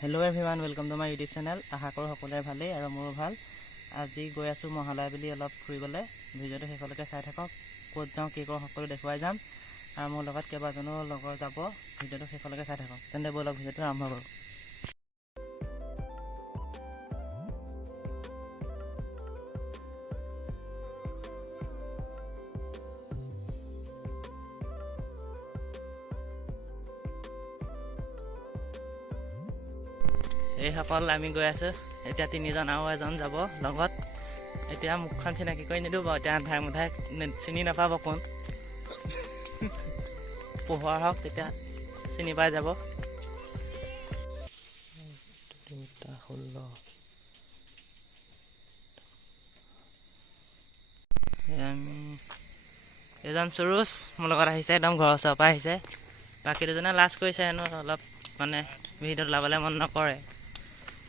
Hello' everyone, welcome to my YouTube channel. আশা কৰোঁ সকলোৰে ভালেই আৰু মোৰো ভাল। আজি গৈ আছোঁ মহালয়া বুলি অলপ ফুৰিবলৈ। ভিডিঅ'টো শেষলৈকে চাই থাকক। ক'ত যাওঁ কি কৰোঁ সকলো দেখুৱাই যাম আৰু মোৰ লগত কেইবাজনো লগৰ যাব। ভিডিঅ'টো শেষলৈকে চাই থাকক। তেন্তে ব'লক ভিডিঅ'টো আৰম্ভ কৰোঁ। এইসকল আমি গৈ আছোঁ। এতিয়া তিনিজন আৰু এজন যাব লগত। এতিয়া মুখখন চিনাকি কৰি নিদিওঁ বাৰু, এতিয়া আন্ধাৰে মুন্ধাৰে চিনি নাপাব কোন। পোহৰ হওক তেতিয়া চিনি পাই যাব। 16 এজন সুৰুজ মোৰ লগত আহিছে, একদম ঘৰৰ ওচৰৰ পৰা আহিছে। বাকী দুজনে লাজ কৰিছে হেনো, অলপ মানে ভিডিঅ'ত ওলাবলৈ মন নকৰে।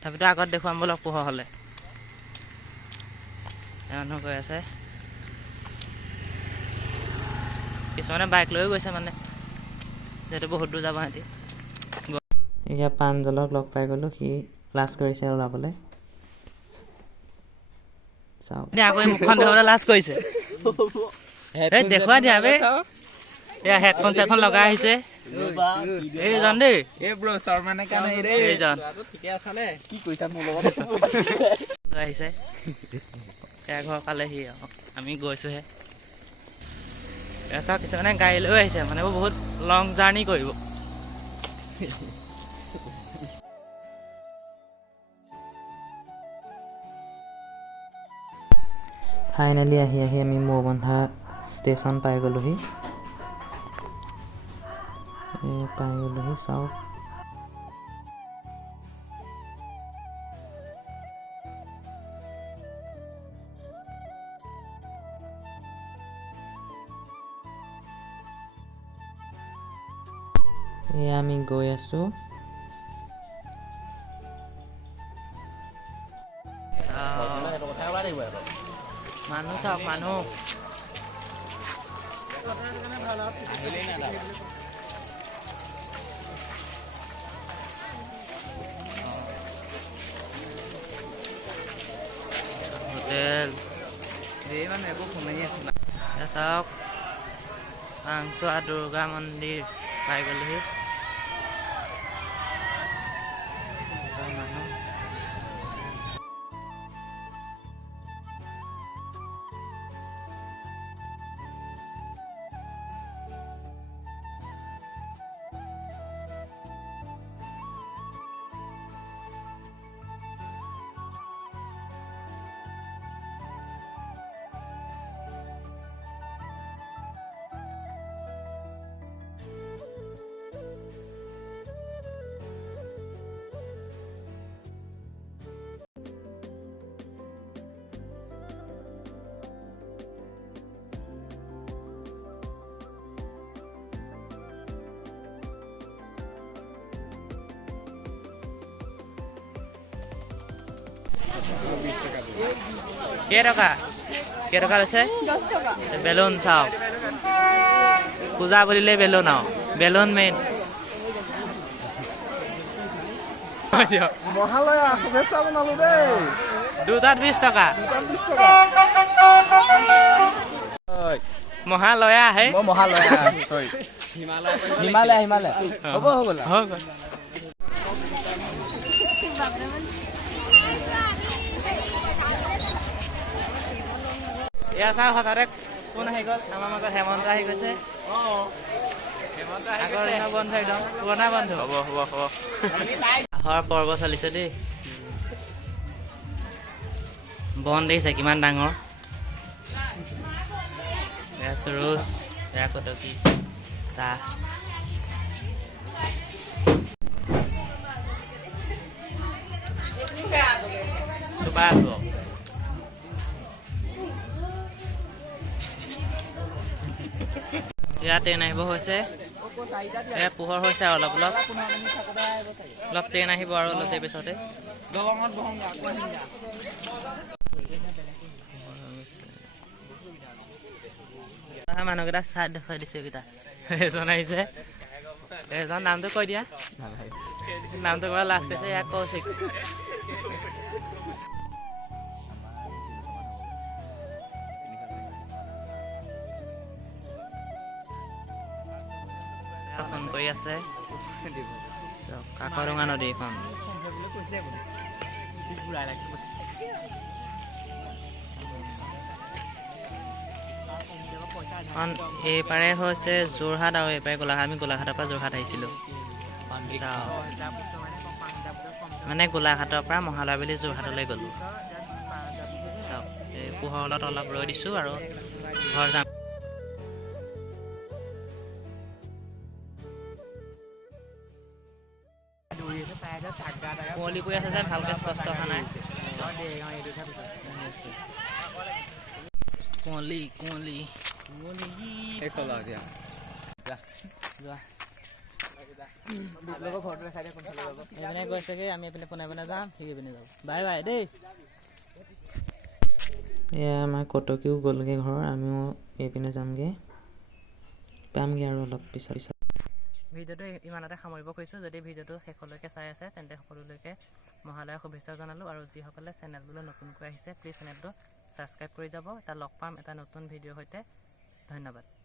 তথাপিতো আগত দেখুৱাম ব'লক পোহৰ হ'লে। মানুহ গৈ আছে, কিছুমানে বাইক লৈও গৈছে মানে, যিহেতু বহুত দূৰ যাব সিহঁতি। এতিয়া প্ৰাঞ্জলক লগ পাই গ'লোঁ, সি লাজ কৰিছে ওলাবলৈ। চাওক আকৌ মুখখন দেখাবলৈ লাজ কৰিছে। দেখুৱাই দিয়া বে, এয়া হেডফোন চেডফোন লগাই আহিছে এইজন দেই। এইজন আহিছে ঘৰ পালেহি, আমি গৈছোঁহে। চাওক কিছুমানে গাড়ী লৈ আহিছে, মানে বহুত লং জাৰ্ণি কৰিব। ফাইনেলি আহি আমি মৌবন্ধা ষ্টেচন পাই গ'লোহি। চাওক এয়া আমি গৈ আছোঁ। মানুহ চাওক, মানুহ হোটেল মানে এইবোৰ সোমাই আছে। চাওক চাংচোৱা দুৰ্গা মন্দিৰ পাই গ'লোহি। মানুহ কেইটকা লৈছে? বেলুন চাওক, পূজা বুলিলে বেলুন আৰু বেলুন মেইন। দুটাত 20 টকা। মহালয়া আহে, হিমালয় হ'ব হ'ব। এয়া চাওক হঠাতে কোন আহি গ'ল আমাৰ মাজত, হেমন্ত আহি গৈছে। আগৰ দিনৰ বন্ধু, একদম পুৰণা বন্ধু। হ'ব আহৰ পৰ্ব চলিছে দেই। বন দেখিছে কিমান ডাঙৰ। এয়া সুৰুজ, এয়া কটকী চাহ। ইয়াত ট্ৰেইন আহিব হৈছে, এয়া পোহৰ হৈছে আৰু অলপ ট্ৰেইন আহিব আৰু অলপ দেৰি পিছতে। মানুহকেইটা চাই দেখুৱাই দিছোঁ, এইকেইটা এজন আহিছে। এজন নামটো কৈ দিয়া নামটো কোৱা লাষ্ট কৈছে ইয়াক কৌশিক ফোন কৰি আছে কাকৰঙা নদীখন এইপাৰে হৈছে যোৰহাট আৰু এইপাৰে গোলাঘাট আমি গোলাঘাটৰ পৰা যোৰহাট আহিছিলোঁ মানে গোলাঘাটৰ পৰা মহালয়াবেলি যোৰহাটলৈ গ'লোঁ চাওক এই পোহৰত অলপ ৰৈ দিছোঁ আৰু ঘৰ যাম কুঁৱলী পৰি আছে যে ভালকৈ স্পষ্ট অহা নাই কুঁৱলী কুঁৱলী এইপিনে গৈছেগৈ আমি এইপিনে পোনে পোনে যাম ঠিক এইপিনে যাম বাই বাই দেই এয়া আমাৰ কটকীও গ'লগৈ ঘৰ আমিও এইপিনে যামগৈ পামগৈ আৰু অলপ পিছত ভিডিঅ'টো ইমানতে সামৰিব খুজিছোঁ যদি ভিডিঅ'টো শেষলৈকে চাই আছে তেন্তে সকলোলৈকে মহালয়াৰ শুভেচ্ছা জনালোঁ আৰু যিসকলে চেনেলটোলৈ নতুনকৈ আহিছে প্লিজ চেনেলটো ছাবস্ক্ৰাইব কৰি যাব এটা লগ পাম এটা নতুন ভিডিঅ'ৰ সৈতে ধন্যবাদ